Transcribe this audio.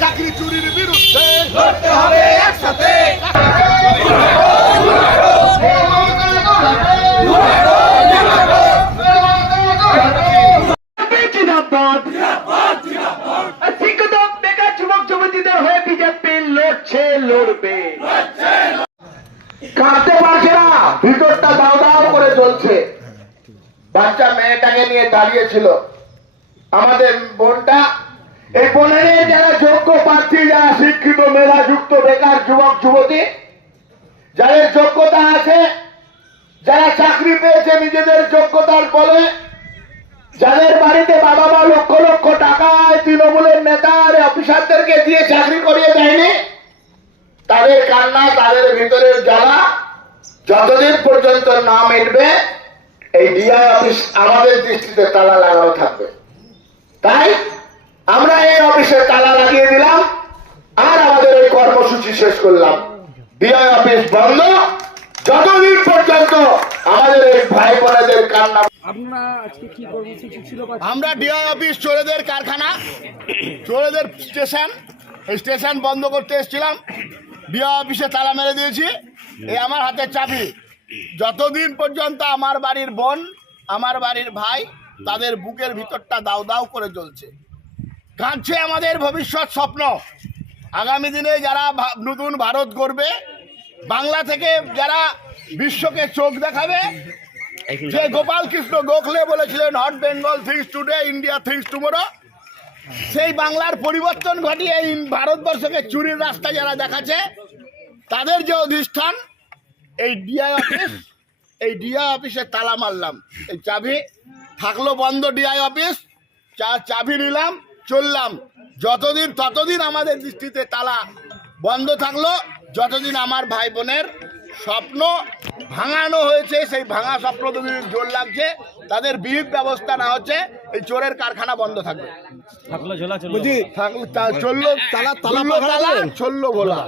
চাকরি চুরির বিরুদ্ধে লড়তে হবে একসাথে। শিক্ষিত বেকার যুবক যুবতীদের হয়ে বিজেপি লড়ছে, লড়বে, কাঁদতে পারছে না, ভিতরটা দাও দাও করে চলছে। বাচ্চা মেয়েটাকে নিয়ে দাঁড়িয়েছিল আমাদের বোনটা। এই বোনের যারা যোগ্য প্রার্থী, যারা শিক্ষিত মেধাযুক্ত বেকার যুবক যুবতী, যাদের যোগ্যতা আছে, যারা চাকরি পেয়েছে নিজেদের যোগ্যতার বলে, যাদের বাড়িতে বাবা মা লক্ষ লক্ষ টাকায় তৃণমূলের নেতা আর অফিসারদেরকে দিয়ে চাকরি করিয়ে দেয়নি, তাদের কান্না, তাদের ভিতরের জ্বালা যতদিন পর্যন্ত না মিটবে এই ডিআই অফিস আমাদের দৃষ্টিতে তালা লাগানো থাকবে। তাই আমরা এই অফিসে তালা লাগিয়ে দিলাম আর আমাদের এই কর্মসূচি শেষ করলাম। ডিআই অফিস বন্ধ যতদিন পর্যন্ত আমাদের এই ভাই বোনেদের কান্না। আমরা ডিআই অফিস চোরেদের কারখানা, চোরেদের স্টেশন, এই স্টেশন বন্ধ করতে এসেছিলাম। ডিআই অফিসে তালা মেরে দিয়েছি। এই আমার হাতে চাবি। যতদিন পর্যন্ত আমার বাড়ির বোন, আমার বাড়ির ভাই, তাদের বুকের ভিতরটা দাউ দাউ করে জ্বলছে, কাঁদছে আমাদের ভবিষ্যৎ স্বপ্ন। আগামী দিনে যারা নতুন ভারত গড়বে, বাংলা থেকে যারা বিশ্বকে চোখ দেখাবে, যে গোপাল কৃষ্ণ গোখলে বলেছিলেন hot Bengal things today, India things tomorrow, সেই বাংলার পরিবর্তন ঘটিয়ে এই ভারতবর্ষকে চুরির রাস্তা যারা দেখাচ্ছে, তাদের যে অধিষ্ঠান এই ডিআই অফিস, এই ডিআই অফিসে তালা মারলাম। এই চাবি থাকলো বন্ধ, ডিআই অফিস চাবি নিলাম, চললাম। যতদিন ততদিন আমাদের দৃষ্টিতে তালা বন্ধ থাকলো, যতদিন আমার ভাই বোনের স্বপ্ন ভাঙানো হয়েছে, সেই ভাঙা স্বপ্ন যদি জোর লাগছে, তাদের বিহিত ব্যবস্থা না হচ্ছে, এই চোরের কারখানা বন্ধ থাকবে। চললো তালা, চললো ভোলা।